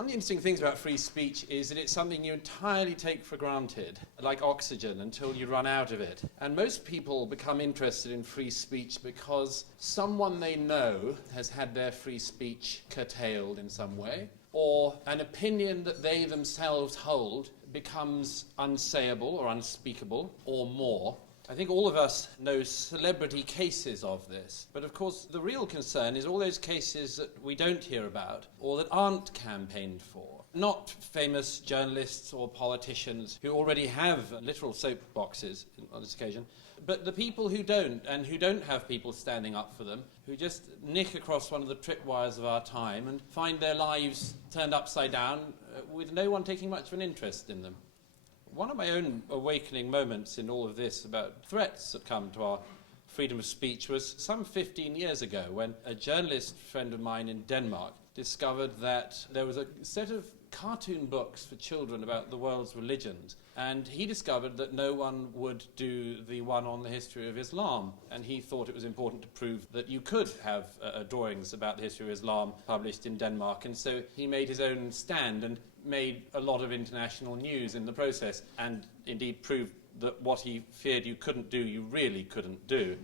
One of the interesting things about free speech is that it's something you entirely take for granted, like oxygen, until you run out of it. And most people become interested in free speech because someone they know has had their free speech curtailed in some way, or an opinion that they themselves hold becomes unsayable or unspeakable, or more. I think all of us know celebrity cases of this, but of course the real concern is all those cases that we don't hear about or that aren't campaigned for. Not famous journalists or politicians who already have literal soapboxes on this occasion, but the people who don't, and who don't have people standing up for them, who just nick across one of the tripwires of our time and find their lives turned upside down with no one taking much of an interest in them. One of my own awakening moments in all of this about threats that come to our freedom of speech was some 15 years ago when a journalist friend of mine in Denmark discovered that there was a set of cartoon books for children about the world's religions, and he discovered that no one would do the one on the history of Islam, and he thought it was important to prove that you could have drawings about the history of Islam published in Denmark, and so he made his own stand and made a lot of international news in the process, and indeed proved that what he feared you couldn't do, you really couldn't do.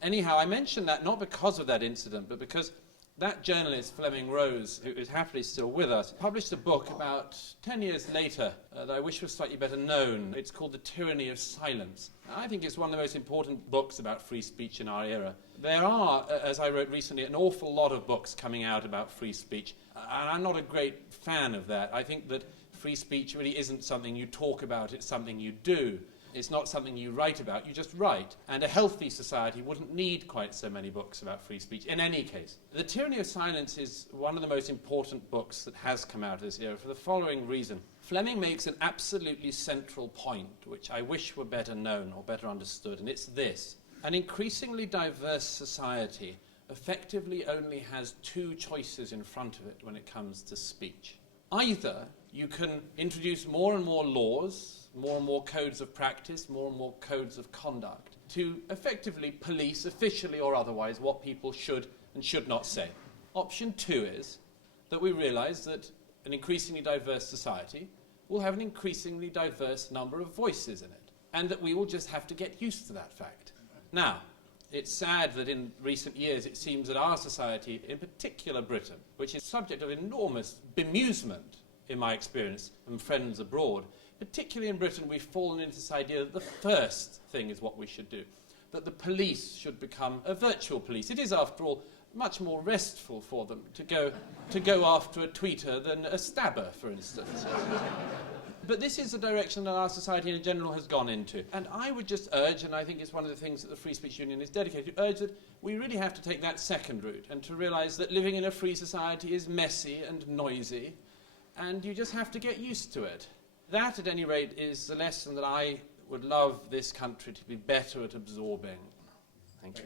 Anyhow, I mention that not because of that incident, but because that journalist, Fleming Rose, who is happily still with us, published a book about 10 years later that I wish was slightly better known. It's called The Tyranny of Silence. I think it's one of the most important books about free speech in our era. There are, as I wrote recently, an awful lot of books coming out about free speech, and I'm not a great fan of that. I think that free speech really isn't something you talk about, it's something you do. It's not something you write about, you just write. And a healthy society wouldn't need quite so many books about free speech, in any case. The Tyranny of Silence is one of the most important books that has come out of this era for the following reason. Fleming makes an absolutely central point, which I wish were better known or better understood, and it's this. An increasingly diverse society effectively only has two choices in front of it when it comes to speech. Either you can introduce more and more laws, more and more codes of practice, more and more codes of conduct, to effectively police, officially or otherwise, what people should and should not say. Option two is that we realize that an increasingly diverse society will have an increasingly diverse number of voices in it, and that we will just have to get used to that fact. Now, it's sad that in recent years it seems that our society, in particular Britain, which is subject of enormous bemusement, in my experience, from friends abroad, particularly in Britain, we've fallen into this idea that the first thing is what we should do, that the police should become a virtual police. It is, after all, much more restful for them to go after a tweeter than a stabber, for instance. But this is the direction that our society in general has gone into. And I would just urge, and I think it's one of the things that the Free Speech Union is dedicated to, urge that we really have to take that second route and to realise that living in a free society is messy and noisy, and you just have to get used to it. That, at any rate, is the lesson that I would love this country to be better at absorbing. Thank you.